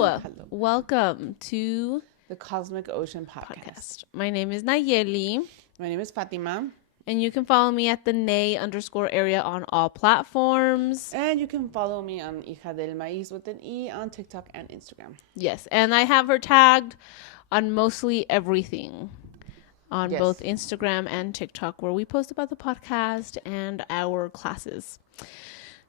Hello. Welcome to the Cosmic Ocean Podcast. My name is Nayeli. My name is Fatima. And you can follow me at the Nay_area on all platforms. And you can follow me on Hija del Maíz with an E on TikTok and Instagram. Yes, and I have her tagged on mostly everything on both Instagram and TikTok, where we post about the podcast and our classes.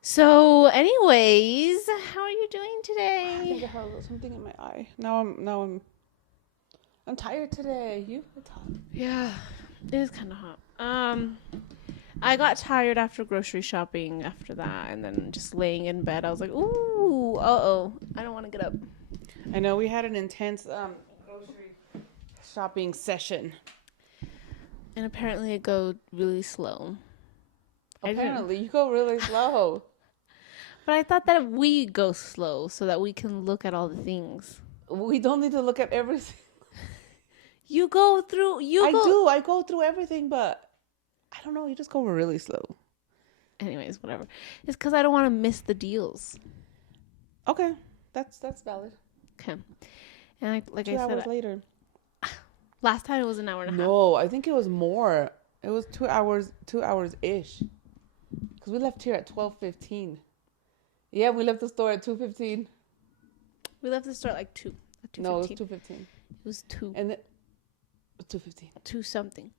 So, anyways, how are you doing today? I think I have something in my eye. Now I'm tired today. It's hot. Yeah, it is kind of hot. I got tired after grocery shopping after that, and then just laying in bed. I was like, ooh, I don't want to get up. I know we had an intense grocery shopping session. And apparently it goes really slow. Apparently you go really slow. But I thought that we go slow so that we can look at all the things. We don't need to look at everything. You go through. I go through everything, but I don't know. You just go really slow. Anyways, whatever. It's because I don't want to miss the deals. Okay, that's valid. Okay, and I said, 2 hours later. Last time it was an hour and a half. No, I think it was more. It was 2 hours ish. Because we left here at 12:15. Yeah, we left the store at 2:15. We left the store at like 2. At 2:15. No, it was 2:15. It was 2. And then 2:15. 2 something.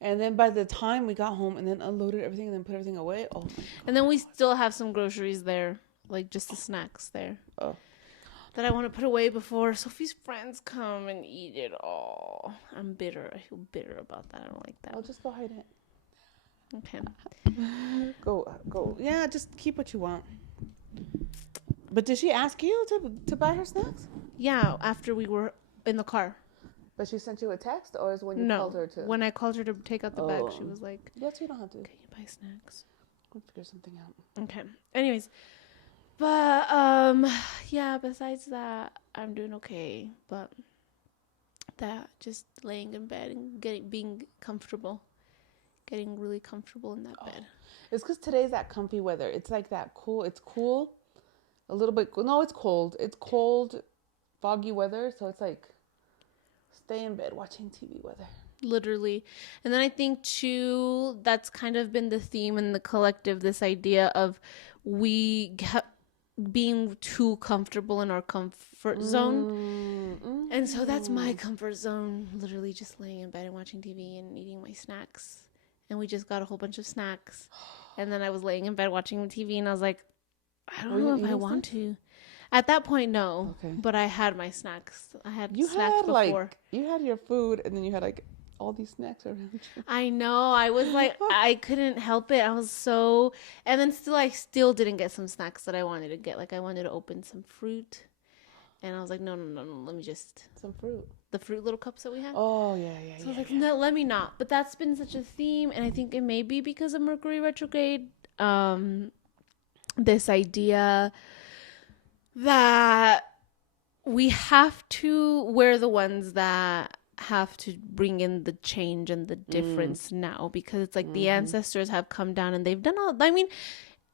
And then by the time we got home and then unloaded everything and then put everything away, oh my God. And then we still have some groceries there, like just the snacks there. Oh. That I want to put away before Sophie's friends come and eat it all. I'm bitter. I feel bitter about that. I don't like that. I'll just go hide it. Okay. Go. Yeah, just keep what you want. But did she ask you to buy her snacks? Yeah, after we were in the car. But she sent you a text, or is when you called her to? When I called her to take out the bag, she was like, yes, you don't have to. Can you buy snacks? We'll figure something out. Okay. Anyways. But, yeah, besides that, I'm doing okay. But that, just laying in bed and being comfortable. Getting really comfortable in that bed. It's because today's that comfy weather. It's like that cool. It's cool. A little bit. No, it's cold. It's cold, foggy weather. So it's like stay in bed watching TV weather. Literally. And then I think, too, that's kind of been the theme in the collective, this idea of being too comfortable in our comfort zone. And so that's my comfort zone. Literally just laying in bed and watching TV and eating my snacks. And we just got a whole bunch of snacks. And then I was laying in bed watching TV and I was like, I don't know if I want to. At that point, no. Okay. But I had my snacks. I had snacks before. You had your food and then you had like all these snacks around you. I know. I was like, I couldn't help it. I was so... And then I still didn't get some snacks that I wanted to get. Like I wanted to open some fruit. And I was like, no. Let me just... Some fruit. The fruit little cups that we have. Oh, yeah. So I was like, no, let me not. But that's been such a theme. And I think it may be because of Mercury retrograde. This idea that we're the ones that have to bring in the change and the difference now. Because it's like the ancestors have come down and they've done all... I mean...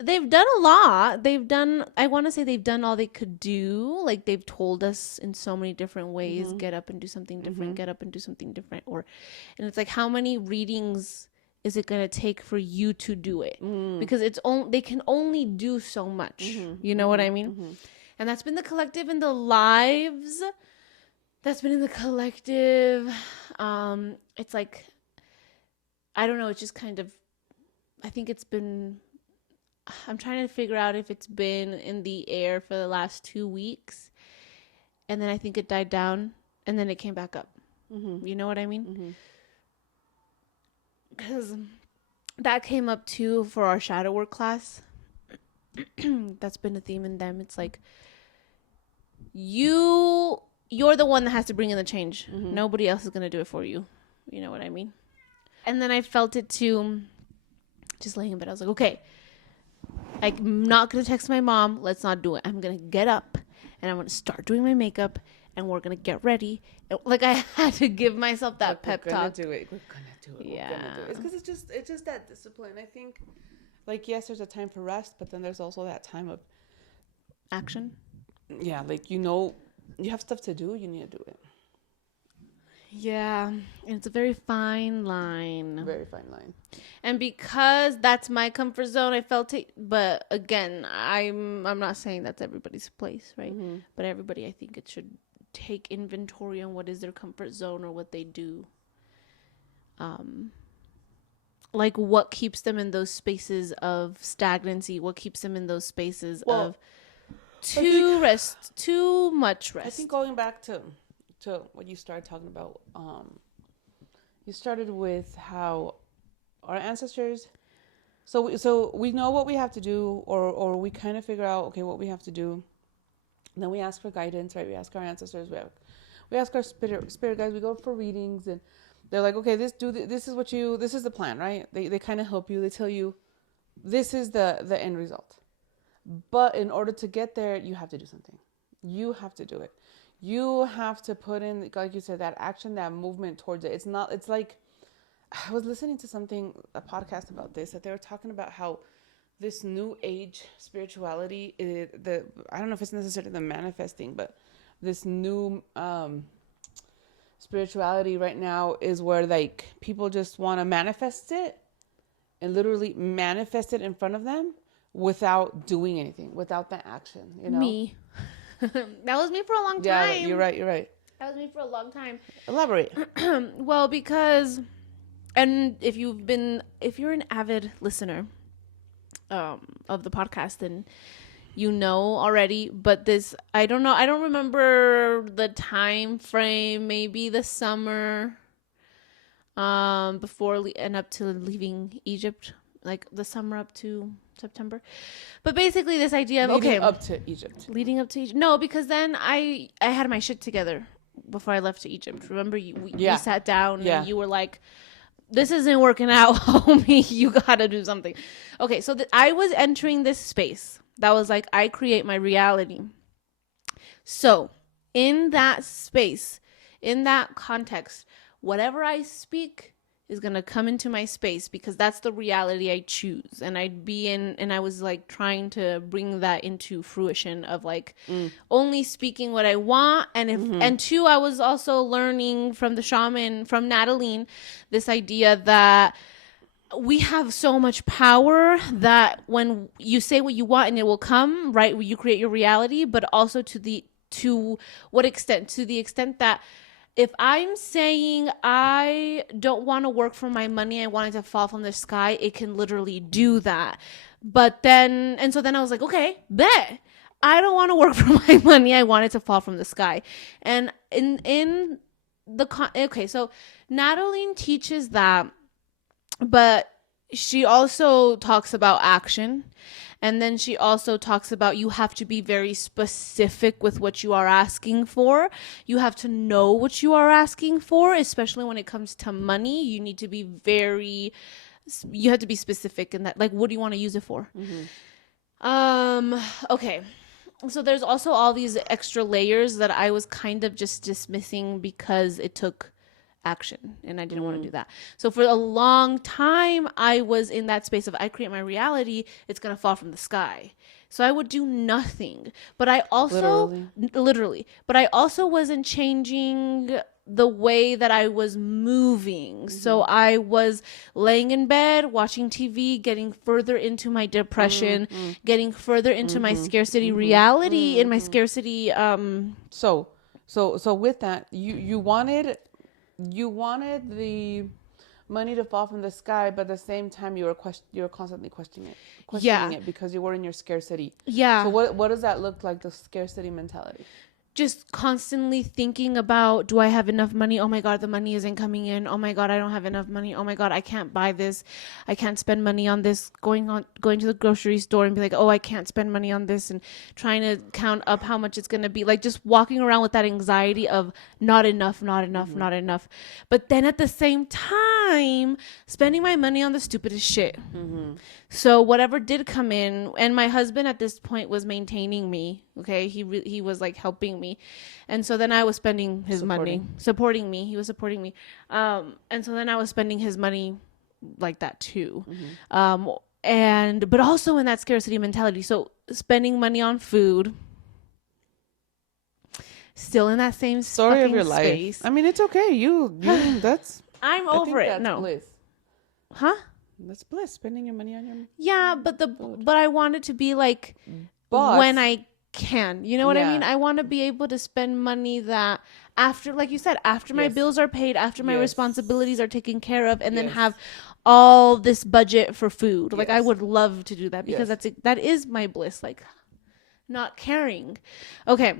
They've done a lot. I want to say they've done all they could do. Like they've told us in so many different ways, get up and do something different, get up and do something different. And it's like, how many readings is it going to take for you to do it? Because they can only do so much. You know what I mean? And that's been the collective in the lives. That's been in the collective. It's like, I don't know. It's just kind of, I think it's been... I'm trying to figure out if it's been in the air for the last 2 weeks. And then I think it died down. And then it came back up. You know what I mean? Because that came up too for our shadow work class. That's been a theme in them. It's like, you're the one that has to bring in the change. Nobody else is going to do it for you. You know what I mean? And then I felt it too, just laying in bed. I was like, okay. I'm not going to text my mom. Let's not do it. I'm going to get up and I'm going to start doing my makeup and we're going to get ready. Like I had to give myself that pep talk. We're going to do it. Yeah. We're gonna do it. It's because it's just that discipline. I think, like, yes, there's a time for rest, but then there's also that time of action. Yeah, like, you know you have stuff to do, you need to do it. Yeah, it's a very fine line. Very fine line. And because that's my comfort zone, I felt it. But again, I'm not saying that's everybody's place, right? Mm-hmm. But everybody, I think it should take inventory on what is their comfort zone or what they do. Like what keeps them in those spaces of stagnancy? What keeps them in those spaces of too much rest? I think going back to what you started talking about, you started with how our ancestors. So we know what we have to do, or we kind of figure out, okay, what we have to do. And then we ask for guidance, right? We ask our ancestors. We ask our spirit guides. We go for readings, and they're like, okay, this is the plan, right? They kind of help you. They tell you, this is the end result. But in order to get there, you have to do something. You have to do it. You have to put in, like you said, that action, that movement towards it. It's like, I was listening to a podcast about this, that they were talking about how this new age spirituality, I don't know if it's necessarily the manifesting, but this new spirituality right now is where like people just want to manifest it and literally manifest it in front of them without doing anything, without the action, Me. That was me for a long time. Yeah, you're right. That was me for a long time. Elaborate. Well, because, and if you're an avid listener of the podcast, then you know already, but I don't know, I don't remember the time frame, maybe the summer before and up to leaving Egypt, like the summer up to September. But basically this idea of leading up to Egypt. No, because then I had my shit together before I left to Egypt. Remember we sat down and you were like, this isn't working out, homie, you gotta do something. Okay, so I was entering this space that was like, I create my reality. So in that space, in that context, whatever I speak is going to come into my space because that's the reality I choose. And I was like trying to bring that into fruition of like only speaking what I want. And two, I was also learning from the shaman, from Natalie, this idea that we have so much power that when you say what you want and it will come, right? You create your reality, but also to what extent? To the extent that if I'm saying I don't want to work for my money, I want it to fall from the sky, it can literally do that. But then, and so then I was like, okay, bet. I don't want to work for my money. I want it to fall from the sky. And so Natalie teaches that, but she also talks about action. And then she also talks about you have to be very specific with what you are asking for. You have to know what you are asking for, especially when it comes to money. You need to be you have to be specific in that. Like, what do you want to use it for? Okay. So there's also all these extra layers that I was kind of just dismissing because it took action and I didn't want to do that. So for a long time I was in that space of I create my reality, it's gonna fall from the sky. So I would do nothing. But I also literally but I also wasn't changing the way that I was moving. So I was laying in bed watching TV, getting further into my depression, getting further into my scarcity reality and my scarcity So with that, you wanted the money to fall from the sky, but at the same time you were constantly questioning it because you were in your scarcity. Yeah. So what does that look like, the scarcity mentality? Just constantly thinking about, do I have enough money? Oh my God, the money isn't coming in. Oh my God, I don't have enough money. Oh my God, I can't buy this. I can't spend money on this. Going to the grocery store and be like, oh, I can't spend money on this, and trying to count up how much it's going to be. Like just walking around with that anxiety of not enough. But then at the same time, spending my money on the stupidest shit. So whatever did come in, and my husband at this point was maintaining me. Okay. He was like helping me. And so then I was spending his money, supporting me. He was supporting me. And so then I was spending his money like that too. But also in that scarcity mentality. So spending money on food, still in that same Story of your space. life. I mean, it's okay. You that's. I'm over it. That's No. bliss. Huh? That's bliss. Spending your money on your. Yeah, but I want it to be like when I can. You know what I mean? I want to be able to spend money that after, like you said, after my bills are paid, after my responsibilities are taken care of, and then have all this budget for food. Like I would love to do that because that is my bliss. Like not caring. Okay.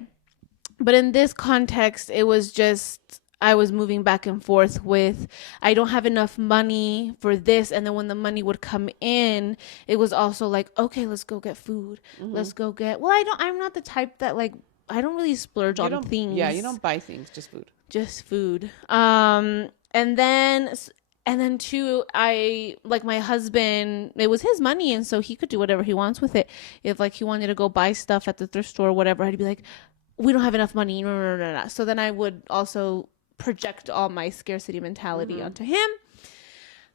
But in this context, it was just I was moving back and forth with I don't have enough money for this, and then when the money would come in, it was also like, okay, let's go get food. Let's go get. Well, I'm not the type that like I don't really splurge on things. Yeah, you don't buy things, just food. Just food. And then too, I like my husband, it was his money, and so he could do whatever he wants with it. If like he wanted to go buy stuff at the thrift store or whatever, I'd be like, we don't have enough money. No. So then I would also project all my scarcity mentality onto him.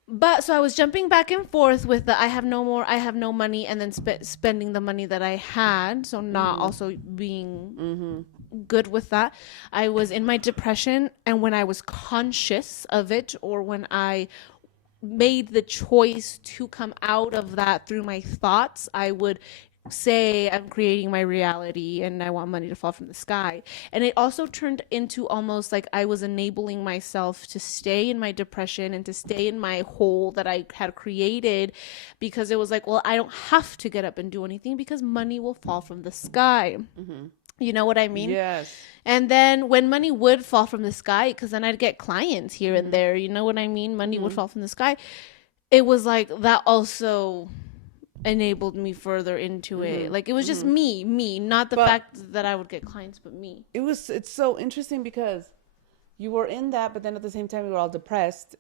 But so I was jumping back and forth with the I have no money, and then spending the money that I had. So not also being good with that. I was in my depression, and when I was conscious of it, or when I made the choice to come out of that through my thoughts, I would say I'm creating my reality and I want money to fall from the sky. And it also turned into almost like I was enabling myself to stay in my depression and to stay in my hole that I had created, because it was like, well, I don't have to get up and do anything because money will fall from the sky. You know what I mean? Yes. And then when money would fall from the sky, because then I'd get clients here and there, you know what I mean? Money would fall from the sky. It was like that also enabled me further into it. Like it was just me, not the fact that I would get clients, but me. It's so interesting because you were in that, but then at the same time you were all depressed,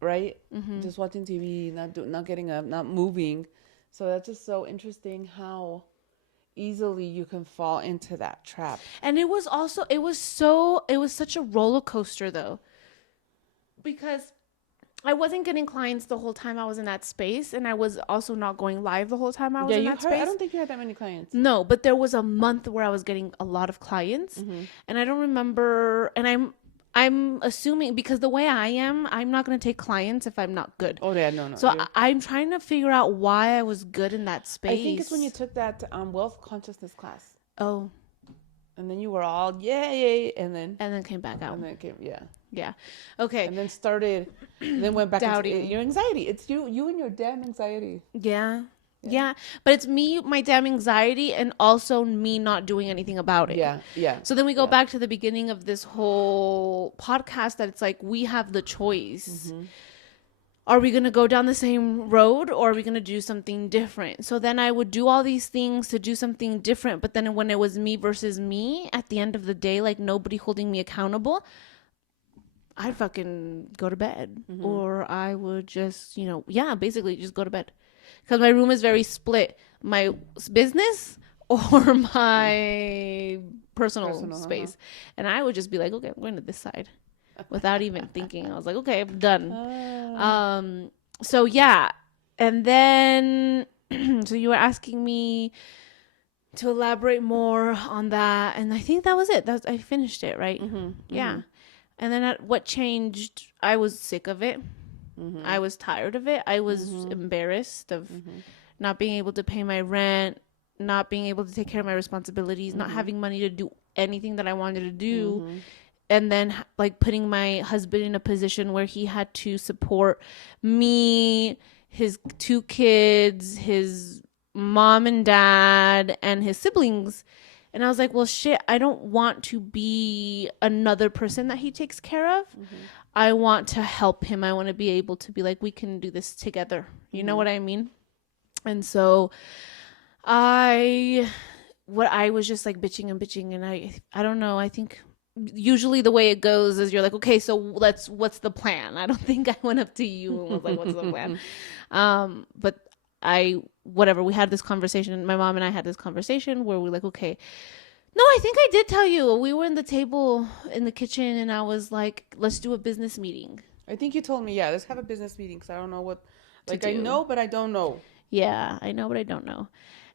right? Just watching TV, not getting up, not moving. So that's just so interesting how easily you can fall into that trap. And it was such a roller coaster though, because I wasn't getting clients the whole time I was in that space, and I was also not going live the whole time I was in that space. I don't think you had that many clients. No, but there was a month where I was getting a lot of clients, and I don't remember. And I'm assuming, because the way I am, I'm not going to take clients if I'm not good. Oh yeah, no. So I'm trying to figure out why I was good in that space. I think it's when you took that wealth consciousness class. Oh. And then you were all yay, and then came back out. And then came Yeah. Okay. And then went back doubting into your anxiety. It's you and your damn anxiety. Yeah. But it's me, my damn anxiety, and also me not doing anything about it. Yeah. So then we go back to the beginning of this whole podcast, that it's like we have the choice. Are we going to go down the same road, or are we going to do something different? So then I would do all these things to do something different. But then when it was me versus me, at the end of the day, like nobody holding me accountable, I'd fucking go to bed. Or I would just, basically just go to bed. Because my room is very split. My business or my personal space. And I would just be like, okay, I'm going to this side. Without even thinking. I was like, okay, I'm done. So yeah. And then, so you were asking me to elaborate more on that. And I think that was it. I finished it, right? Yeah. And then what changed, I was sick of it. I was tired of it. I was embarrassed of not being able to pay my rent, not being able to take care of my responsibilities, not having money to do anything that I wanted to do. And then like putting my husband in a position where he had to support me, his 2 kids, his mom and dad, and his siblings. And I was like, well, shit, I don't want to be another person that he takes care of. I want to help him. I want to be able to be like, we can do this together. You know what I mean? And so I was just like bitching. And I don't know. I think usually the way it goes is you're like, okay, so what's the plan? I don't think I went up to you and was like, what's the plan? But we had this conversation. My mom and I had this conversation where we're like, okay, no, I think I did tell you. We were in the table in the kitchen, and I was like, let's do a business meeting. I think you told me, let's have a business meeting, because I don't know what, like I know, but I don't know. Yeah, I know, but I don't know.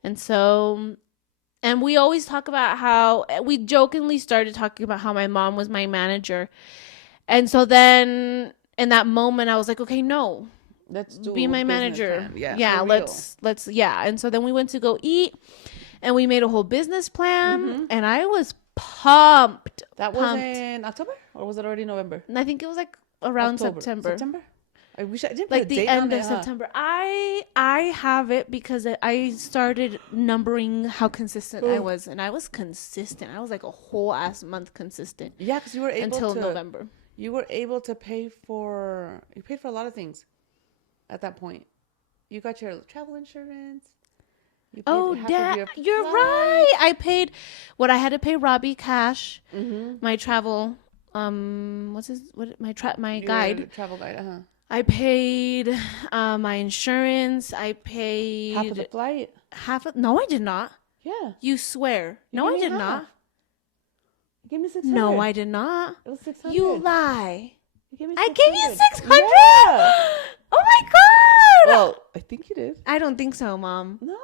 And so And we always talk about how we jokingly started talking about how my mom was my manager. And so then in that moment, I was like, okay, no, Let's be do a my business manager. plan. Yeah, Yeah, for real. yeah. And so then we went to go eat and we made a whole business plan. Mm-hmm. And I was pumped. That was Pumped. in October, or was it already November? And I think it was like around October, September. September. I wish I didn't put a Like the date on end it, of huh? September. I have it because I started numbering how consistent I was, and I was consistent. I was like a whole ass month consistent. Yeah, because you were able until to. November. You were able to pay for. You paid for a lot of things at that point. You got your travel insurance. You paid Oh, half of your you're flight. right. I paid what I had to pay Robbie cash. Mm-hmm. My travel, my guide. Your travel guide, uh-huh. I paid my insurance. I paid Half of the flight. No, I did not. Yeah. You swear? You No, gave I me did half. not. You gave me 600. No, I did not. It was 600. You lie. You gave me I 600. gave you 600. Yeah. Oh my god. Well, I think you did. I don't think so, Mom. No.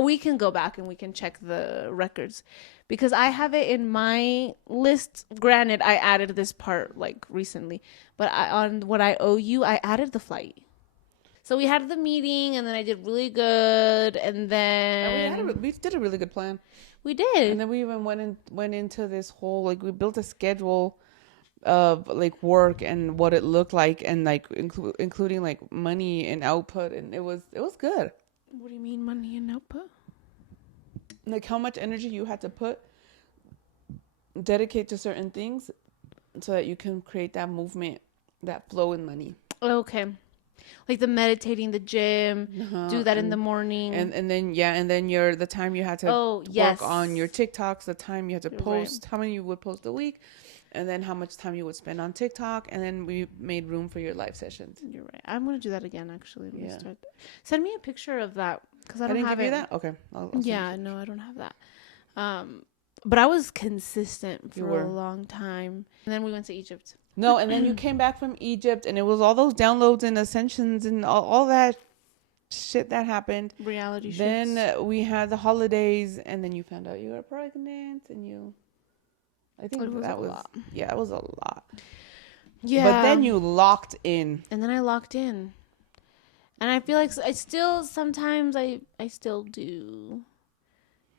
We can go back and we can check the records because I have it in my list. Granted, I added this part like recently, but on what I owe you, I added the flight. So we had the meeting, and then I did really good, and then we did a really good plan. we did, and then we even went into this whole, like, we built a schedule of like work and what it looked like, and like including like money and output, and it was good. What do you mean money and output? Like how much energy you had to dedicate to certain things so that you can create that movement, that flow in money. Okay. Like the meditating, the gym, do that in the morning. And then the time you had to work on your TikToks, the time you had to post, how many you would post a week, and then how much time you would spend on TikTok, and then we made room for your live sessions. You're right. I'm going to do that again, actually. Send me a picture of that, because I don't have give you that? Okay. I'll no, I don't have that. But I was consistent for a long time. And then we went to Egypt. No, and then you came back from Egypt, and it was all those downloads and ascensions and all that shit that happened. Reality shit. Then we had the holidays, and then you found out you were pregnant, and I think it was a lot. Yeah, it was a lot. Yeah. But then you locked in. And then I locked in. And I feel like sometimes I still do.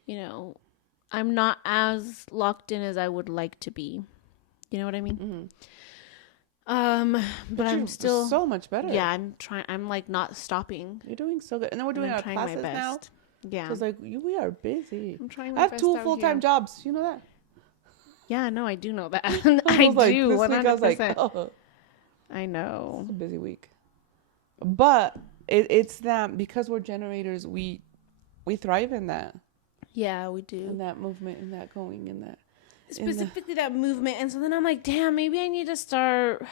I'm not as locked in as I would like to be. You know what I mean? Mm-hmm. But I'm still so much better. Yeah, I'm trying. I'm like not stopping. You're doing so good, and then we're doing our classes now. Yeah, because like we are busy. I'm trying. I have 2 full-time jobs. You know that? Yeah, no, I do know that. I This do. 100%. week I was like, oh, I know. It's a busy week, but it's that because we're generators, we thrive in that. Yeah, we do. In that movement, in that going, in that. Specifically that movement. And so then I'm like, damn, maybe I need to start,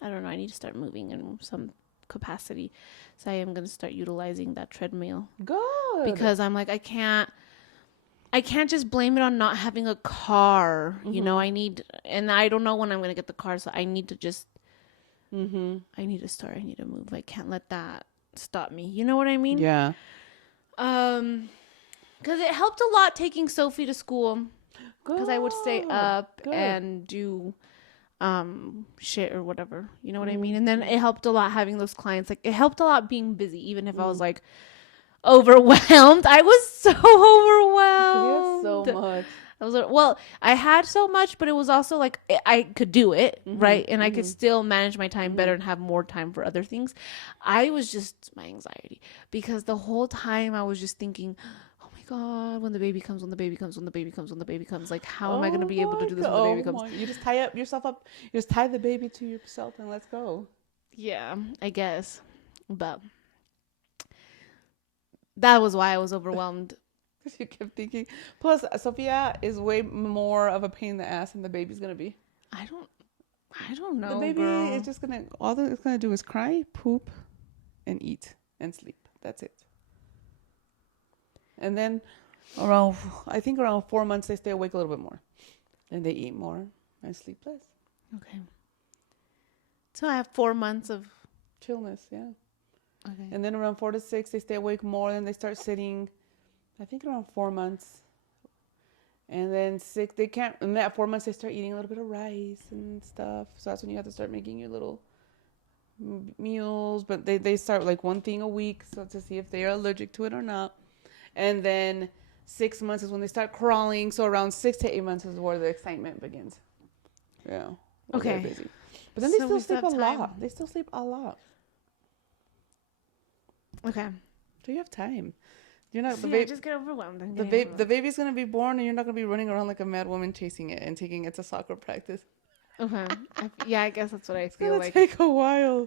I don't know, I need to start moving in some capacity. So I am going to start utilizing that treadmill. Good. Because I'm like, I can't just blame it on not having a car. Mm-hmm. And I don't know when I'm going to get the car. So I need to just, I need to move. I can't let that stop me. You know what I mean? Yeah. Because it helped a lot taking Sophie to school. Because I would stay up and do shit or whatever. You know what I mean? And then it helped a lot having those clients. Like, it helped a lot being busy, even if I was like overwhelmed. I was so overwhelmed. You have so much. I had so much, but it was also like I could do it, right? And I could still manage my time better and have more time for other things. I was just my anxiety, because the whole time I was just thinking, God, when the baby comes, like, how am I going to be able to do this when the baby comes? You just tie yourself up. You just tie the baby to yourself and let's go. Yeah, I guess. But that was why I was overwhelmed. Because you kept thinking. Plus, Sophia is way more of a pain in the ass than the baby's going to be. I don't know, the baby girl. is just going to, all it's going to do is cry, poop, and eat and sleep. That's it. And then around 4 months, they stay awake a little bit more. And they eat more and sleep less. Okay. So I have 4 months of chillness, yeah. Okay. And then around 4 to 6, they stay awake more. Then they start sitting I think around 4 months. And then 6, they can't, and at 4 months, they start eating a little bit of rice and stuff. So that's when you have to start making your little meals. But they start like one thing a week, so to see if they are allergic to it or not. And then 6 months is when they start crawling. So around 6 to 8 months is where the excitement begins. Yeah. Okay. Busy. But then they So still we sleep still a have time. lot. They still sleep a lot. Okay. So you have time. You're not See, I just get overwhelmed. the baby's gonna be born, and you're not gonna be running around like a mad woman chasing it and taking it to soccer practice. Okay. Yeah, I guess that's what I It's feel gonna like. take a while.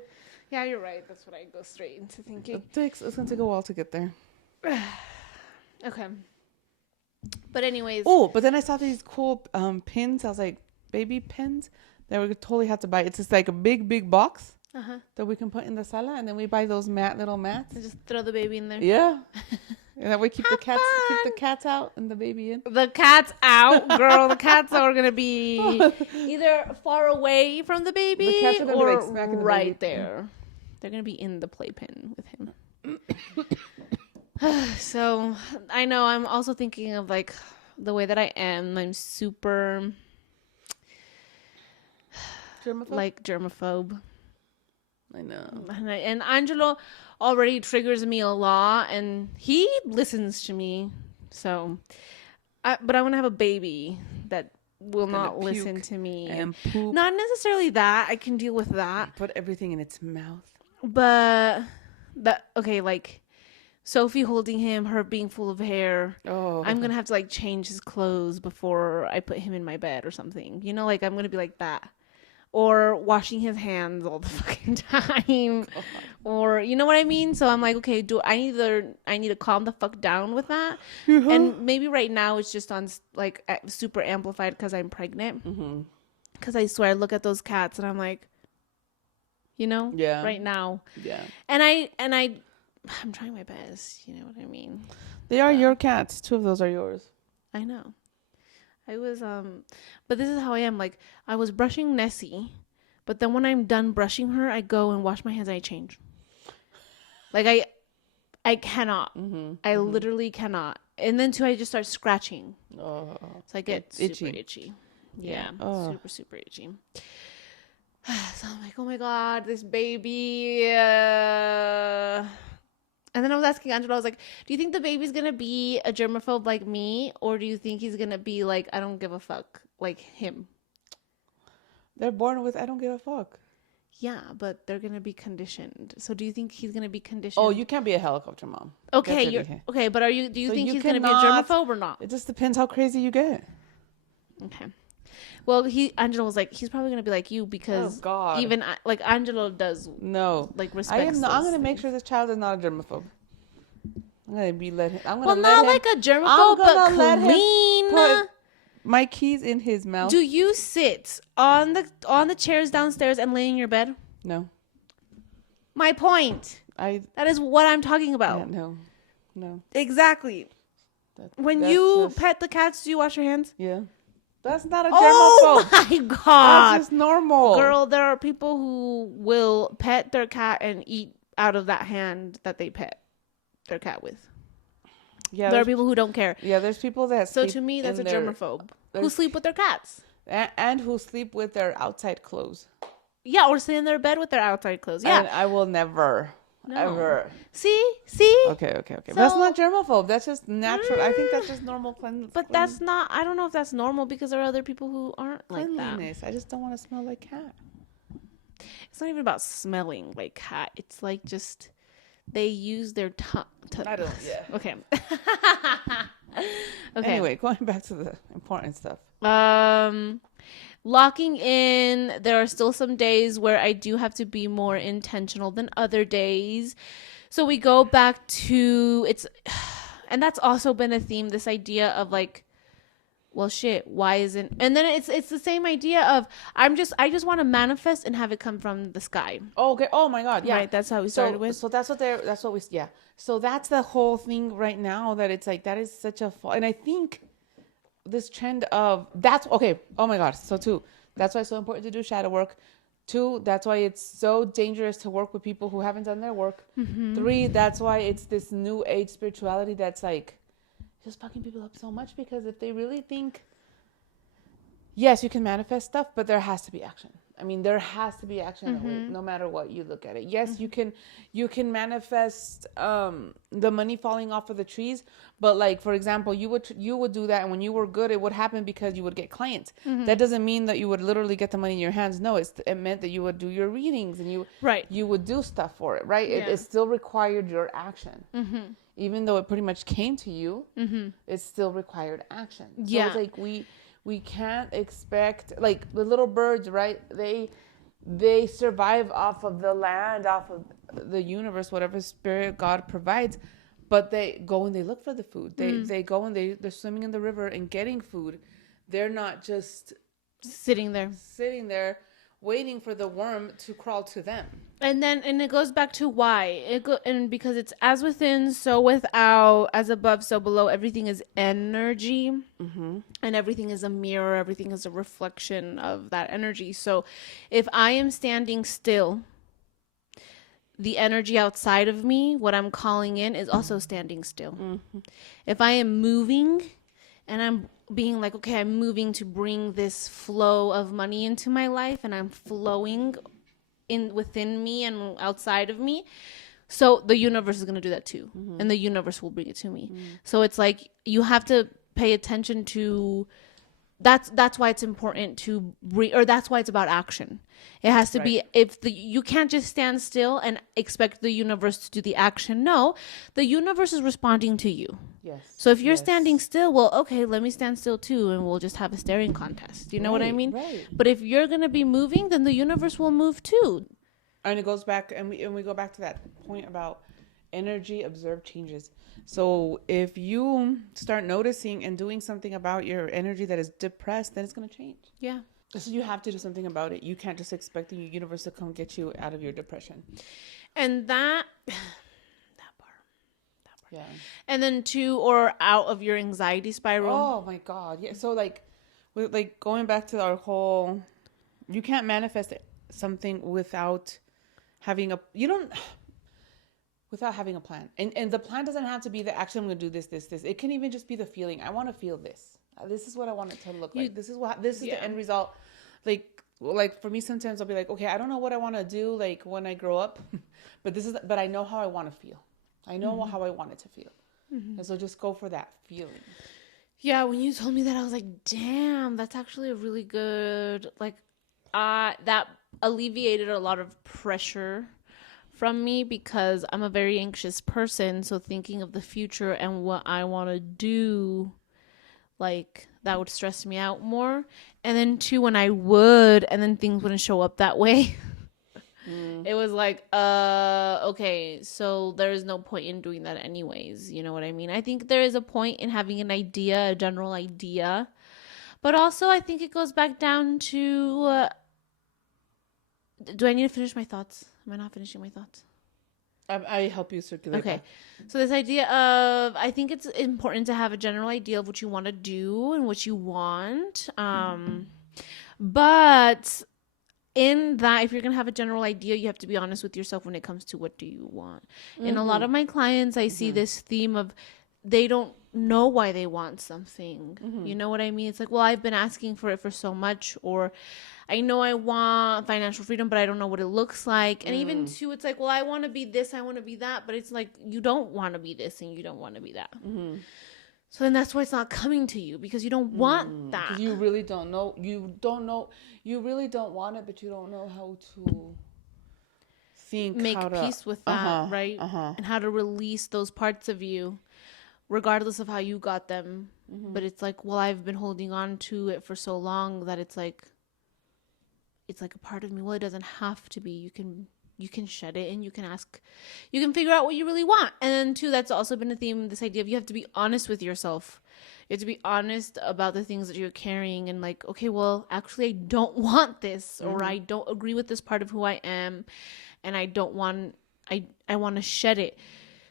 Yeah, you're right. That's what I go straight into thinking. It's gonna take a while to get there. Okay. But anyways. Oh, but then I saw these cool pins. I was like, baby pins that we totally have to buy. It's just like a big box that we can put in the sala, and then we buy those little mats. And just throw the baby in there. Yeah. And that way keep the cats out and the baby in. The cat's out, girl. The cats are gonna be either far away from the baby The cats are gonna or be like smacking the right baby. there. They're gonna be in the playpen with him. So I know I'm also thinking of like the way that I am. I'm super like germaphobe. I know. And Angelo already triggers me a lot, and he listens to me. So, but I want to have a baby that will not listen to me. And poop. Not necessarily that. I can deal with that. Put everything in its mouth. But like Sophie holding him, her being full of hair. Oh. I'm going to have to like change his clothes before I put him in my bed or something. You know, like I'm going to be like that. Or washing his hands all the fucking time. God. Or, you know what I mean? So I'm like, okay, I need to calm the fuck down with that. Mm-hmm. And maybe right now it's just on like super amplified because I'm pregnant. Because I swear I look at those cats and I'm like, you know, yeah, right now. Yeah. And I'm trying my best. You know what I mean? They are your cats. 2 of those are yours. I know. I was, but this is how I am. Like, I was brushing Nessie, but then when I'm done brushing her, I go and wash my hands and I change. Like, I cannot. I literally cannot. And then, too, I just start scratching. Oh. So I get super itchy. Yeah. Super, super itchy. So I'm like, oh my God, this baby. And then I was asking Angela, I was like, do you think the baby's going to be a germaphobe like me? Or do you think he's going to be like, I don't give a fuck, like him? They're born with, I don't give a fuck. Yeah, but they're going to be conditioned. So do you think he's going to be conditioned? Oh, you can't be a helicopter mom. Okay, okay, but do you think he's going to be a germaphobe or not? It just depends how crazy you get. Okay. Well, Angelo was like, he's probably going to be like you because even like Angelo does like respect. I'm going to make sure this child is not a germaphobe. I'm going to let him. Not like a germaphobe, but clean. Put my keys in his mouth. Do you sit on the chairs downstairs and lay in your bed? No. My point. That is what I'm talking about. Yeah, no. Exactly. When you pet the cats, do you wash your hands? Yeah. That's not a germaphobe. Oh my God. That's just normal. Girl, there are people who will pet their cat and eat out of that hand that they pet their cat with. Yeah. There are people who don't care. Yeah, there's people that So to me, that's a germaphobe. Who sleep with their cats. And who sleep with their outside clothes. Yeah, or sit in their bed with their outside clothes. Yeah. And I will never. No. Ever. See? Okay. So, that's not germaphobe. That's just natural. I think that's just normal cleanliness. But that's not, I don't know if that's normal because there are other people who aren't like that. I just don't want to smell like cat. It's not even about smelling like cat. It's like just, they use their tongue. I don't, yeah. Okay. Anyway, going back to the important stuff. Locking in, there are still some days where I do have to be more intentional than other days. So we go back to and that's also been a theme, this idea of like, well, shit, why isn't, and then it's the same idea of I just want to manifest and have it come from the sky. Oh, okay. Oh my God. Yeah. Right. That's how we started with. So So that's the whole thing right now, that it's like, that is such a and I think this trend of okay. Oh my God. So 2, that's why it's so important to do shadow work. 2, that's why it's so dangerous to work with people who haven't done their work. 3, that's why it's this new age spirituality that's like, just fucking people up so much, because if they really think, yes, you can manifest stuff, but there has to be action. I mean, there has to be action no matter what you look at it. Yes, you can manifest the money falling off of the trees, but like, for example, you would do that, and when you were good, it would happen because you would get clients. That doesn't mean that you would literally get the money in your hands. No, it meant that you would do your readings, and you would do stuff for it, right? Yeah. It still required your action. Even though it pretty much came to you, it still required action. So it's like we can't expect, like the little birds, right? They survive off of the land, off of the universe, whatever spirit God provides. But they go and they look for the food. They go and they're swimming in the river and getting food. They're not just sitting there waiting for the worm to crawl to them. And it goes back to why and because it's as within, so without, as above, so below. Everything is energy, and everything is a mirror. Everything is a reflection of that energy. So if I am standing still, the energy outside of me, what I'm calling in, is also standing still. If I am moving and I'm being like, okay, I'm moving to bring this flow of money into my life, and I'm flowing in within me and outside of me, so the universe is going to do that too, and the universe will bring it to me. So it's like you have to pay attention to that's why it's important to or that's why it's about action. It has to be, you can't just stand still and expect the universe to do the action. No, the universe is responding to you. Yes. So if you're standing still, well, okay, let me stand still too, and we'll just have a staring contest. You know what I mean? Right. But if you're going to be moving, then the universe will move too. And it goes back, and we go back to that point about energy observed changes. So if you start noticing and doing something about your energy that is depressed, then it's going to change. Yeah. So you have to do something about it. You can't just expect the universe to come get you out of your depression. And that part. Yeah. And then or out of your anxiety spiral. Oh my God. Yeah. So like going back to our whole, you can't manifest something without having without having a plan. And the plan doesn't have to be the action. I'm going to do this. It can even just be the feeling. I want to feel this. This is what I want it to look like. This is the end result. Like for me, sometimes I'll be like, okay, I don't know what I want to do, like when I grow up, but I know how I want to feel. I know how I want it to feel. And so just go for that feeling. Yeah. When you told me that, I was like, damn, that's actually a really good, that alleviated a lot of pressure from me, because I'm a very anxious person. So thinking of the future and what I want to do, like, that would stress me out more. And then too, when I would, and then things wouldn't show up that way, it was like, okay, so there is no point in doing that anyways. You know what I mean? I think there is a point in having an idea, a general idea. But also, I think it goes back down to, do I need to finish my thoughts? Am I not finishing my thoughts? I help you circulate. Okay. So this idea of, I think it's important to have a general idea of what you want to do and what you want. But in that, if you're going to have a general idea, you have to be honest with yourself when it comes to what do you want. In a lot of my clients, I see this theme of they don't know why they want something. You know what I mean? It's like, well, I've been asking for it for so much, or I know I want financial freedom, but I don't know what it looks like. And even too, it's like, well, I want to be this, I want to be that, but it's like, you don't want to be this and you don't want to be that. So then that's why it's not coming to you, because you don't want that. You really don't know. You really don't want it, but you don't know how to make peace with that, right? And how to release those parts of you, regardless of how you got them. But it's like, well, I've been holding on to it for so long that it's like a part of me. Well, it doesn't have to be. You can shed it, and you can figure out what you really want. And then too, that's also been a theme, this idea of you have to be honest with yourself. You have to be honest about the things that you're carrying, and like, okay, well, actually I don't want this, or I don't agree with this part of who I am, and I want to shed it.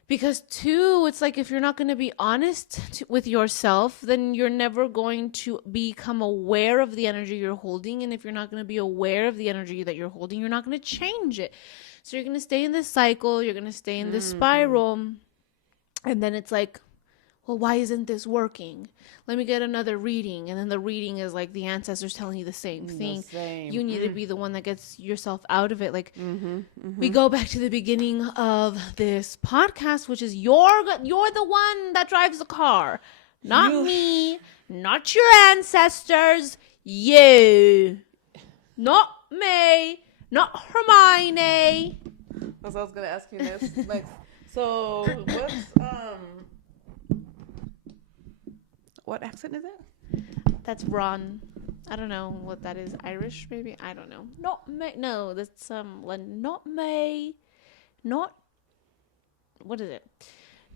Because too, it's like, if you're not going to be honest with yourself, then you're never going to become aware of the energy you're holding. And if you're not going to be aware of the energy that you're holding, you're not going to change it. So you're going to stay in this cycle. You're going to stay in this spiral. And then it's like, well, why isn't this working? Let me get another reading. And then the reading is like the ancestors telling you the same thing. You need to be the one that gets yourself out of it. Like, we go back to the beginning of this podcast, which is you're the one that drives the car. Not me, not your ancestors, you. Not me, not Hermione. That's what I was gonna ask you next. So what accent is it? That's Ron. I don't know what that is. Irish, maybe? I don't know. Not me. No, that's not me. Not. What is it?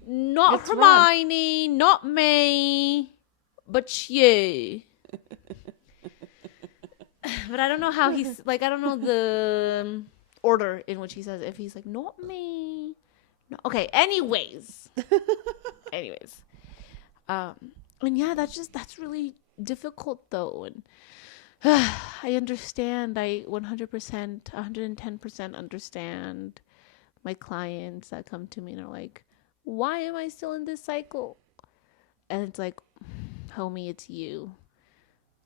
Not it's Hermione. Ron. Not me. But you. But I don't know how he's like. I don't know the order in which he says it. If he's like, not me. No. Okay. Anyways. And yeah, that's really difficult though. And I understand. I 100%, 110% understand my clients that come to me and are like, why am I still in this cycle? And it's like, homie, it's you.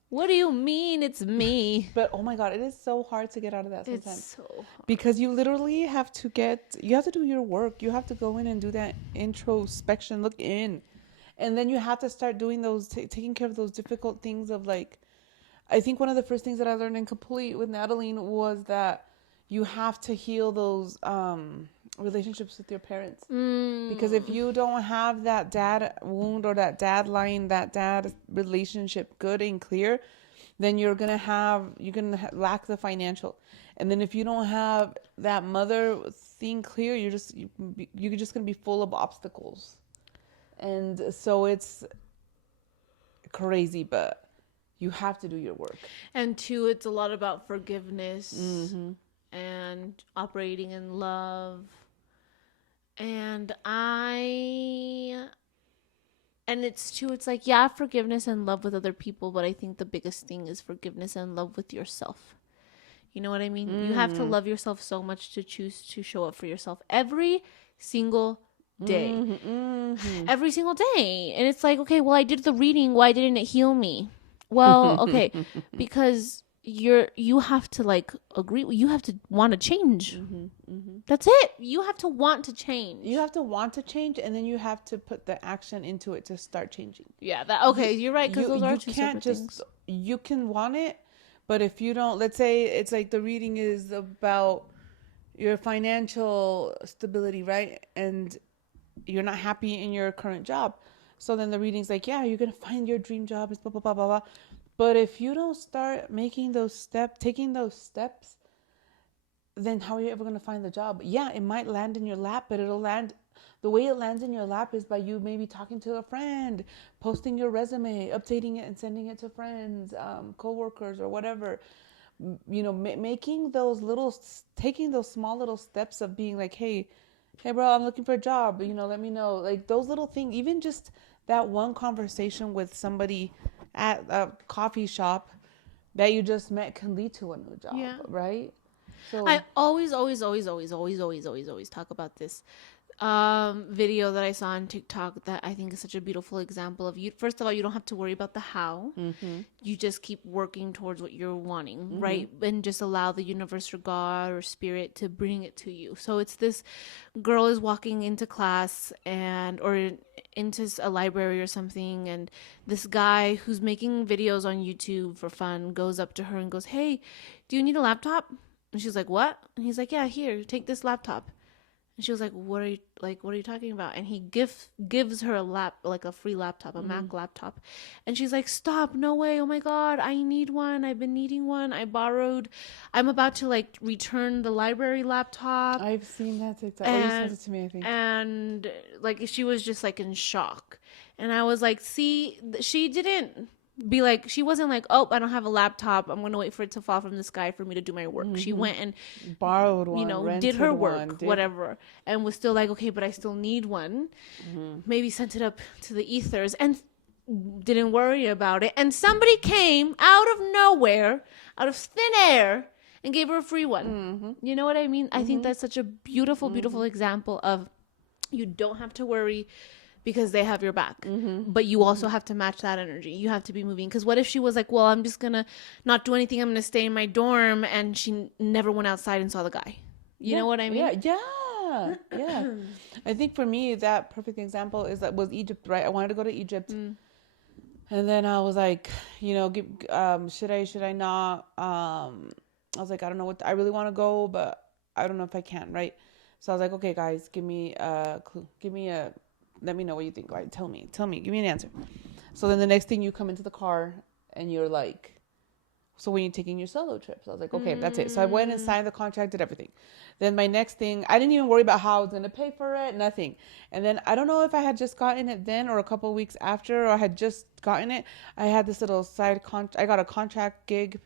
What do you mean it's me? But oh my God, it is so hard to get out of that sometimes. It's so hard. Because you literally have to do your work. You have to go in and do that introspection, look in. And then you have to start doing those, taking care of those difficult things of like, I think one of the first things that I learned in Complete with Natalie was that you have to heal those relationships with your parents. Because if you don't have that dad wound or that dad line, that dad relationship good and clear, then you're going to lack the financial. And then if you don't have that mother thing clear, you're just going to be full of obstacles. And so it's crazy, but you have to do your work. And two, it's a lot about forgiveness and operating in love. And it's like, yeah, forgiveness and love with other people, but I think the biggest thing is forgiveness and love with yourself. You know what I mean? You have to love yourself so much to choose to show up for yourself every single day. Every single day. And it's like, okay, well, I did the reading. Why didn't it heal me? Well, okay, because you have to like agree. You have to want to change. That's it. You have to want to change. You have to want to change, and then you have to put the action into it to start changing. Yeah. You're right. Because those are two separate things. You can want it, but if you don't, let's say it's like the reading is about your financial stability, right? And you're not happy in your current job. So then the reading's like, yeah, you're going to find your dream job. It's blah, blah, blah, blah, blah. But if you don't start taking those steps, then how are you ever going to find the job? Yeah, it might land in your lap, but the way it lands in your lap is by you maybe talking to a friend, posting your resume, updating it and sending it to friends, coworkers or whatever. You know, taking those small little steps of being like, hey bro, I'm looking for a job, let me know. Like those little things, even just that one conversation with somebody at a coffee shop that you just met can lead to a new job, right? So I always talk about this video that I saw on TikTok that I think is such a beautiful example of you. First of all, you don't have to worry about the how. You just keep working towards what you're wanting, right? And just allow the universe or God or spirit to bring it to you. So it's this girl is walking into class or into a library or something, and this guy who's making videos on YouTube for fun goes up to her and goes, "Hey, do you need a laptop?" And she's like, "What?" And he's like, "Yeah, here, take this laptop." And she was like, what are you talking about? And he gives her a free laptop, a Mac laptop. And she's like, stop, no way. Oh my God, I need one. I've been needing one. I'm about to like return the library laptop. I've seen that TikTok. You sent it to me, I think. And like, she was just like in shock. And I was like, see, she didn't be like, she wasn't like, oh, I don't have a laptop, I'm gonna wait for it to fall from the sky for me to do my work. She went and borrowed one, did her work, whatever, and was still like, okay, but I still need one. Maybe sent it up to the ethers and didn't worry about it. And somebody came out of nowhere, out of thin air, and gave her a free one. You know what I mean? I think that's such a beautiful example of, you don't have to worry because they have your back. Mm-hmm. But you also have to match that energy. You have to be moving. Because what if she was like, well, I'm just going to not do anything. I'm going to stay in my dorm. And she never went outside and saw the guy. You know what I mean? Yeah. I think for me, that perfect example was Egypt, right? I wanted to go to Egypt. And then I was like, should I not? I was like, I don't know I really want to go, but I don't know if I can, right? So I was like, okay, guys, give me a clue. Let me know what you think. Right? Tell me, give me an answer. So then the next thing you come into the car and you're like, so when you're taking your solo trips, I was like, okay, that's it. So I went and signed the contract, did everything. Then my next thing, I didn't even worry about how I was going to pay for it, nothing. And then I don't know if I had just gotten it then or a couple of weeks after, or I had just gotten it. I had this little I got a contract gig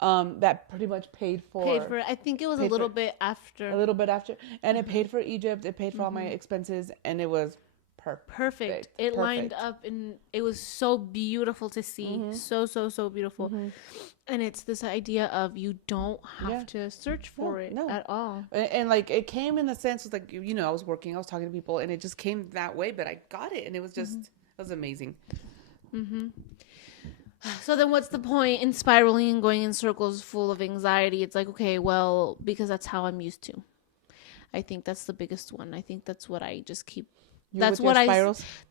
that pretty much paid for I think it was a little bit after. And it paid for Egypt. It paid for all my expenses, and it was perfect. It lined up, and it was so beautiful to see. So beautiful. And it's this idea of you don't have to search for it at all. And like it came in the sense of like, I was working, I was talking to people, and it just came that way, but I got it, and it was just it was amazing. So then what's the point in spiraling and going in circles full of anxiety? It's like, okay, well, because that's how I'm used to. I think that's the biggest one. I think that's what I just keep. That's what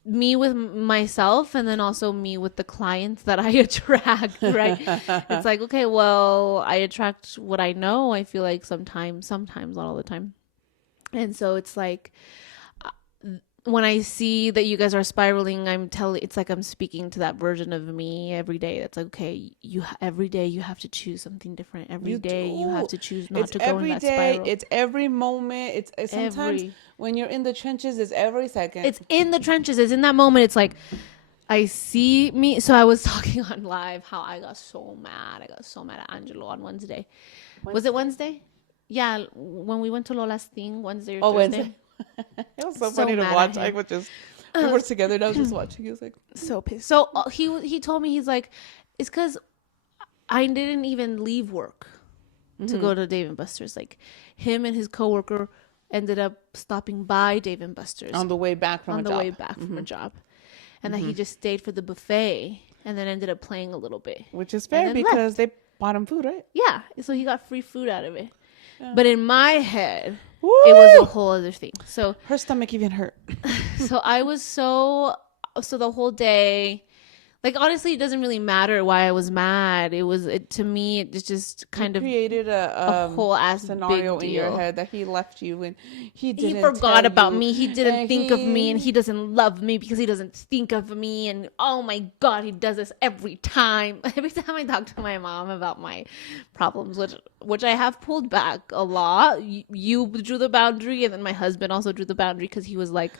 me with myself, and then also me with the clients that I attract, right? It's like, okay, well, I attract what I know. I feel like sometimes, not all the time. And so it's like, when I see that you guys are spiraling, it's like I'm speaking to that version of me every day. That's like, okay, every day you have to choose something different. Every day you have to choose not to go in that spiral. It's every moment. It's sometimes when you're in the trenches, it's every second. It's in the trenches. It's in that moment. It's like, I see me. So I was talking on live how I got so mad. At Angelo on Wednesday. Was it Wednesday? Yeah, when we went to Lola's thing, Wednesday or Thursday. Wednesday. It was so funny to watch. I was just, we were together and I was just watching. He was like so pissed. So he told me, he's like, it's because I didn't even leave work to go to Dave and Buster's. Like, him and his coworker ended up stopping by Dave and Buster's on the way back from a job, and that he just stayed for the buffet and then ended up playing a little bit, which is fair because they bought him food, right? Yeah, so he got free food out of it. Yeah. But in my head, it was a whole other thing. So her stomach even hurt. So I was so the whole day, like, honestly, it doesn't really matter why I was mad. To me, it just kind of created a whole ass scenario big in deal. your head that he left you and he forgot about me. He didn't think of me, and he doesn't love me because he doesn't think of me. And oh my God, he does this every time. Every time I talk to my mom about my problems, which I have pulled back a lot. You drew the boundary, and then my husband also drew the boundary because he was like,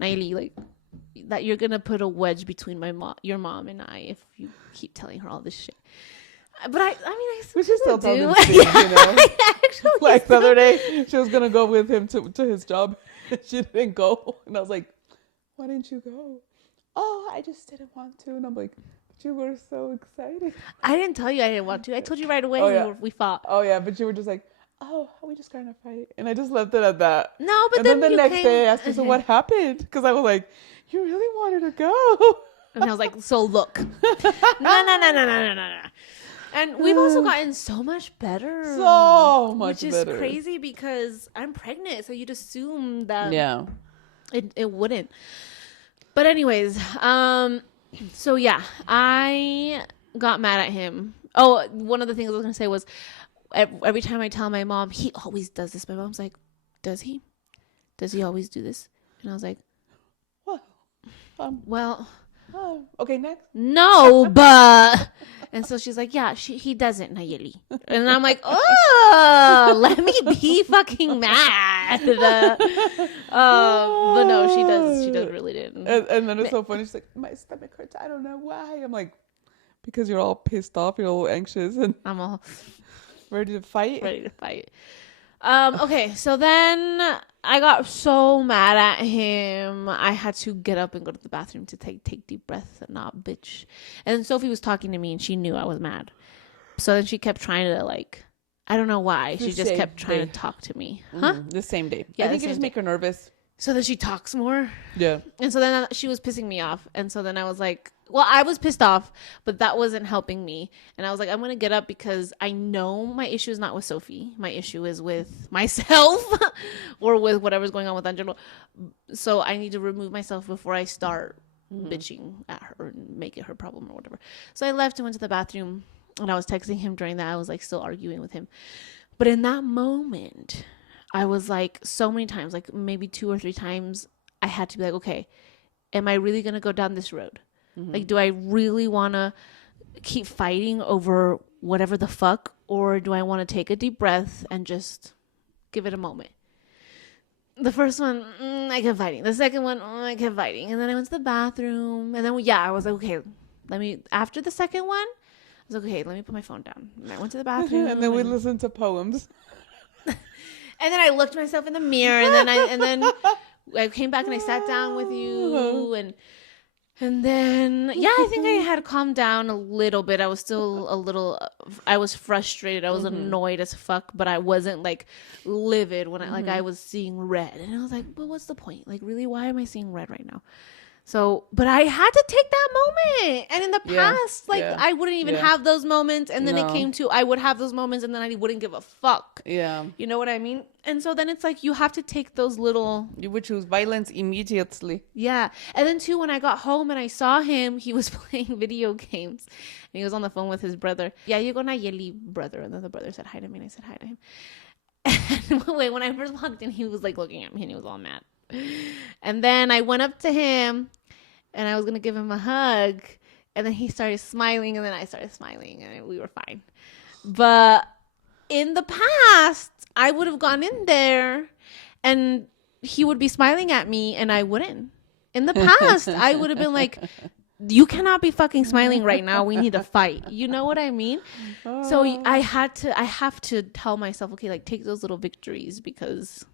Naili, like, that you're gonna put a wedge between your mom and I if you keep telling her all this shit. But I we should still tell them things, Actually, like the other day, she was gonna go with him to his job. She didn't go, and I was like, "Why didn't you go?" Oh, I just didn't want to. And I'm like, "But you were so excited." I didn't tell you I didn't want to. I told you right away. We fought. Oh yeah, but you were just like, "Oh, we just got in a fight," and I just left it at that. No, but and then the next day I asked you, "So what happened?" Because I was like, "You really wanted to go." And I was like, "So look, no. And we've also gotten so much better. Which is crazy because I'm pregnant, so you'd assume that it wouldn't. But anyways, so yeah, I got mad at him. Oh, one of the things I was gonna say was, every time I tell my mom, he always does this. My mom's like, "Does he? Does he always do this?" And I was like, well, okay, next. No, but and so she's like, yeah, he doesn't, Nayeli. And I'm like, oh, let me be fucking mad. But no, she does really didn't. And then it's so funny. She's like, my stomach hurts. I don't know why. I'm like, because you're all pissed off, you're all anxious, and I'm all ready to fight. Okay, so then I got so mad at him. I had to get up and go to the bathroom to take deep breaths and not bitch. And then Sophie was talking to me, and she knew I was mad. So then she kept trying to, like, I don't know why. She just kept trying to talk to me. Huh? The same day. Yeah, I think you just make her nervous. So then she talks more. Yeah. And so then she was pissing me off. And so then I was like, well, I was pissed off, but that wasn't helping me. And I was like, I'm going to get up because I know my issue is not with Sophie. My issue is with myself or with whatever's going on with Angelo. So I need to remove myself before I start bitching at her and make it her problem or whatever. So I left and went to the bathroom, and I was texting him during that. I was like still arguing with him. But in that moment, I was like so many times, like maybe 2 or 3 times, I had to be like, okay, am I really going to go down this road? Like, do I really want to keep fighting over whatever the fuck? Or do I want to take a deep breath and just give it a moment? The first one, I kept fighting. The second one, I kept fighting. And then I went to the bathroom. And then, I was like, okay, after the second one, I was like, okay, let me put my phone down. And I went to the bathroom. And then we listened to poems. And then I looked myself in the mirror. And then I came back and I sat down with you. And then, I think I had calmed down a little bit. I was still I was frustrated. I was annoyed as fuck, but I wasn't like livid when I was seeing red. And I was like, but what's the point? Like, really, why am I seeing red right now? So, but I had to take that moment. And in the past, I wouldn't even have those moments. And then it came to, I would have those moments and then I wouldn't give a fuck. Yeah. You know what I mean? And so then it's like, you have to take those little. You would choose violence immediately. Yeah. And then too, when I got home and I saw him, he was playing video games. And he was on the phone with his brother. Yeah, you go Nayeli, brother. And then the brother said hi to me and I said hi to him. And when I first walked in, he was like looking at me and he was all mad. And then I went up to him and I was going to give him a hug. And then he started smiling and then I started smiling and we were fine. But in the past, I would have gone in there and he would be smiling at me and I wouldn't. In the past, I would have been like, you cannot be fucking smiling right now. We need to fight. You know what I mean? So I have to tell myself, okay, like take those little victories because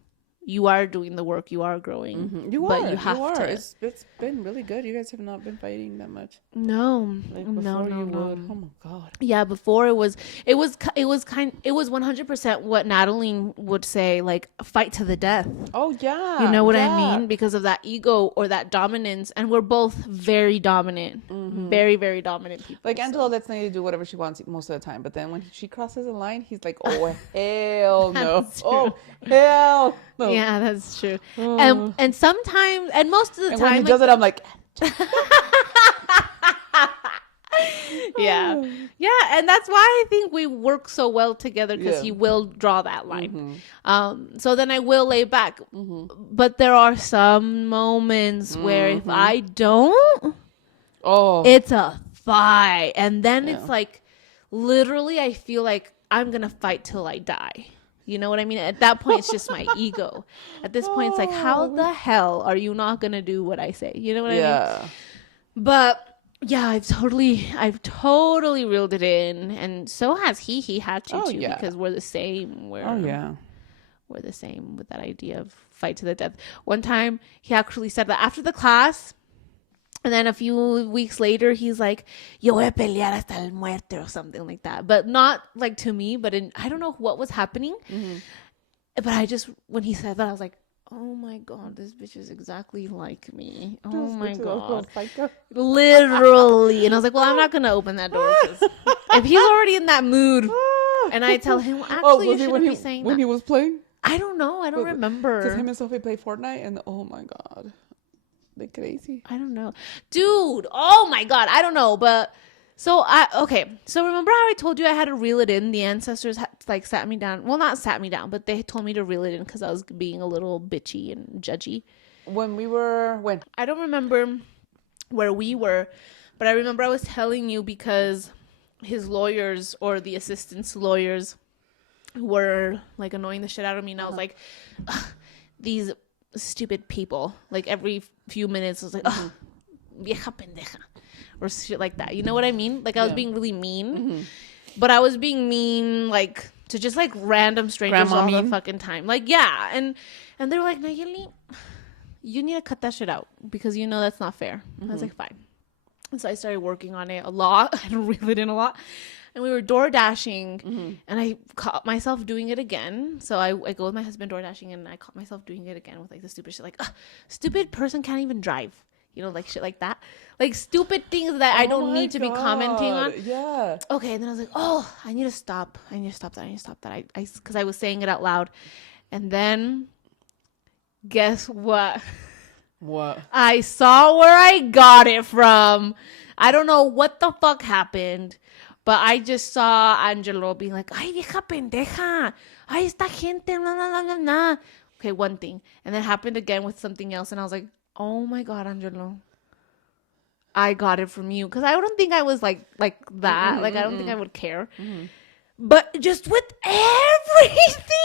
you are doing the work, you are growing. You but are. You have to. It's been really good. You guys have not been fighting that much. No, like no. Would. Oh my god. Yeah, before it was 100% what Natalie would say, like fight to the death. Oh yeah. You know what I mean? Because of that ego or that dominance, and we're both very dominant, very very dominant people. Like Angela lets Nate do whatever she wants most of the time, but then when she crosses a line, he's like, "Oh hell no! Oh hell no!" Yeah, that's true. And sometimes, and most of the time, when he does it, I'm like, yeah, and that's why I think we work so well together because he will draw that line. So then I will lay back, but there are some moments where if I don't, it's a fight, and then it's like literally I feel like I'm gonna fight till I die. You know what I mean? At that point, it's just my ego. At this point, it's like, how the hell are you not gonna do what I say? You know what I mean? But yeah, I've totally reeled it in, and so has he. He had to too because we're the same. We're the same with that idea of fight to the death. One time, he actually said that after the class. And then a few weeks later, he's like, yo voy a pelear hasta el muerte or something like that. But not like to me, but I don't know what was happening. But when he said that, I was like, oh my God, this bitch is exactly like me. Oh my God. Literally. And I was like, well, I'm not going to open that door. If he's already in that mood and I tell him, well, actually, you shouldn't be saying that. When he was playing? I don't know. I don't remember. Because him and Sophie play Fortnite and oh my God. They're crazy. I don't know. Dude, oh my God. I don't know. But so remember how I told you I had to reel it in? The ancestors sat me down. Well, not sat me down, but they told me to reel it in because I was being a little bitchy and judgy. When? I don't remember where we were, but I remember I was telling you because his lawyers or the assistant's lawyers were like annoying the shit out of me. And I was like, these stupid people. Like every few minutes I was like, vieja pendeja or shit like that. You know what I mean? Like I was being really mean, but I was being mean like to just like random strangers all the fucking time. Like and they were like, Nayeli, you need to cut that shit out because you know that's not fair. I was like, fine. And so I started working on it a lot. I had to reel it in a lot. and we were door dashing, and I caught myself doing it again. So I go with my husband door dashing, and I caught myself doing it again with like the stupid shit, like stupid person can't even drive, you know, like shit like that, like stupid things that I don't need to be commenting on. Yeah. Okay, and then I was like, oh, I need to stop that. I because I was saying it out loud, and then guess what? What? I saw where I got it from. I don't know what the fuck happened, but I just saw Angelo being like, ay, vieja pendeja. Ay, esta gente, na, na, na, na. Okay, one thing. And then happened again with something else. And I was like, oh my God, Angelo. I got it from you. Because I don't think I was like that. Like, I don't think I would care. But just with everything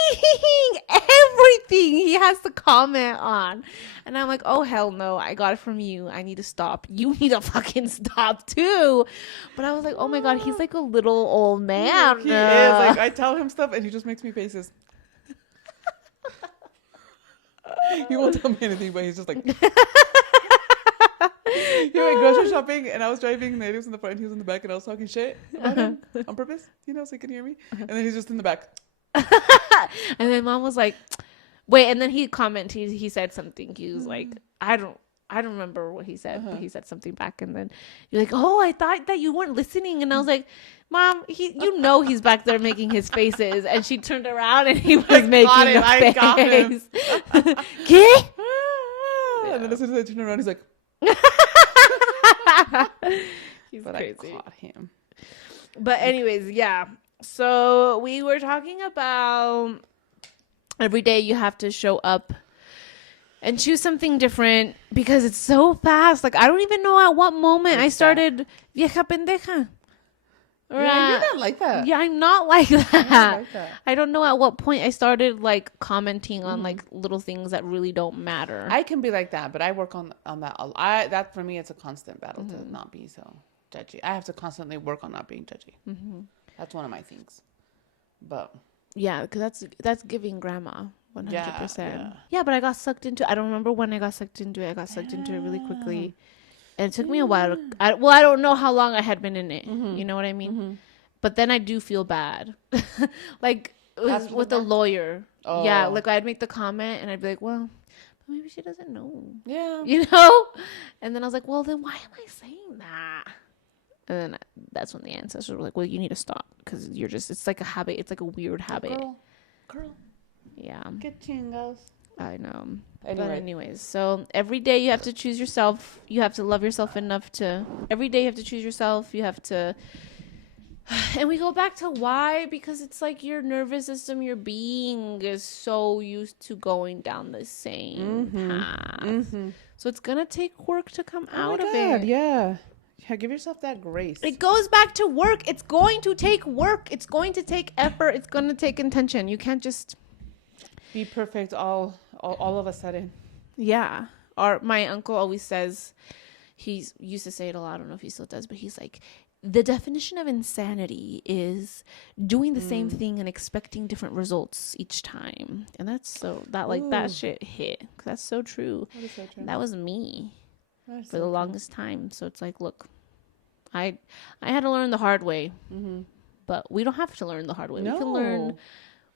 he has to comment on. And I'm like, oh, hell no. I got it from you. I need to stop. You need to fucking stop too. But I was like, oh my God, he's like a little old man. He is. Like, I tell him stuff and he just makes me faces. He won't tell me anything, but he's just like... He went grocery shopping and I was driving. Natives in the front and he was in the back and I was talking shit about him on purpose, you know, so he could hear me. And then he's just in the back. And then Mom was like, wait, and then he commented, he said something. He was like, I don't remember what he said, but he said something back. And then you're like, oh, I thought that you weren't listening. And I was like, Mom, you know he's back there making his faces. And she turned around and he was making a face. I got him. ¿Qué? And then as soon as I turned around, he's like, he's but crazy. I caught him. But anyways, yeah. So we were talking about every day you have to show up and choose something different because it's so fast. Like, I don't even know at what moment I started vieja pendeja. Yeah, you're not like that. Yeah, I'm not like that. Not like that. I don't know at what point I started like commenting on like little things that really don't matter. I can be like that, but I work on that. That for me, it's a constant battle to not be so judgy. I have to constantly work on not being judgy. That's one of my things. But yeah, because that's giving grandma 100%. Yeah. Yeah, but I got sucked into. I don't remember when I got sucked into it. I got sucked into it really quickly. And it took me a while. I don't know how long I had been in it. You know what I mean? But then I do feel bad. Like, with the lawyer. Oh. Yeah, like, I'd make the comment, and I'd be like, well, maybe she doesn't know. Yeah. You know? And then I was like, well, then why am I saying that? And then that's when the ancestors were like, well, you need to stop. Because you're just, it's like a habit. It's like a weird habit. Girl. Yeah. Get chingos. I know. Anyway. But anyways, so every day you have to choose yourself. You have to love yourself enough to... Every day you have to choose yourself. You have to... And we go back to why, because it's like your nervous system, your being is so used to going down the same path. So it's going to take work to come out of it. Yeah. Give yourself that grace. It goes back to work. It's going to take work. It's going to take effort. It's going to take intention. You can't just... be perfect all of a sudden. Yeah. My uncle always says, he used to say it a lot, I don't know if he still does, but he's like, the definition of insanity is doing the same thing and expecting different results each time. And that's so, that like, that shit hit. 'Cause that's so true. That is so true. That was me for the longest time. So it's like, look, I had to learn the hard way, but we don't have to learn the hard way. No. We can learn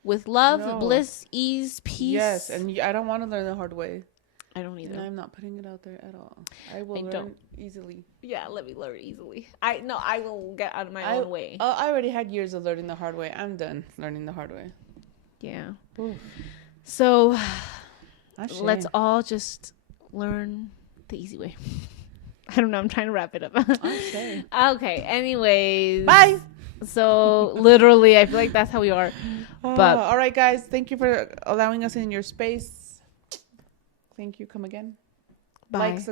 with love, bliss, ease, peace. Yes, and I don't want to learn the hard way. I don't either. And I'm not putting it out there at all. I will learn easily. Yeah, let me learn easily. I will get out of my own way. I already had years of learning the hard way. I'm done learning the hard way. Yeah. Oof. So let's all just learn the easy way. I don't know. I'm trying to wrap it up. Okay. Anyways. Bye. So literally, I feel like that's how we are. But all right, guys. Thank you for allowing us in your space. Thank you. Come again. bye.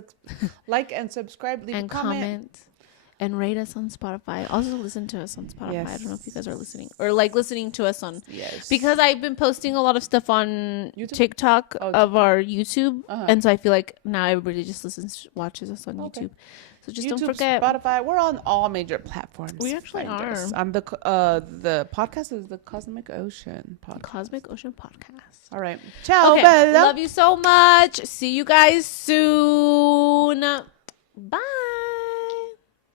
Like and subscribe. Leave a comment. And rate us on Spotify. Also listen to us on Spotify. Yes. I don't know if you guys are listening or like listening to us on. Yes. Because I've been posting a lot of stuff on YouTube? TikTok of our YouTube, Uh-huh. and so I feel like now everybody just watches us on YouTube. So just YouTube, don't forget Spotify. We're on all major platforms. We actually are. On the podcast is the Cosmic Ocean podcast. Cosmic Ocean Podcast. All right. Ciao. Okay. Bella. Love you so much. See you guys soon. Bye.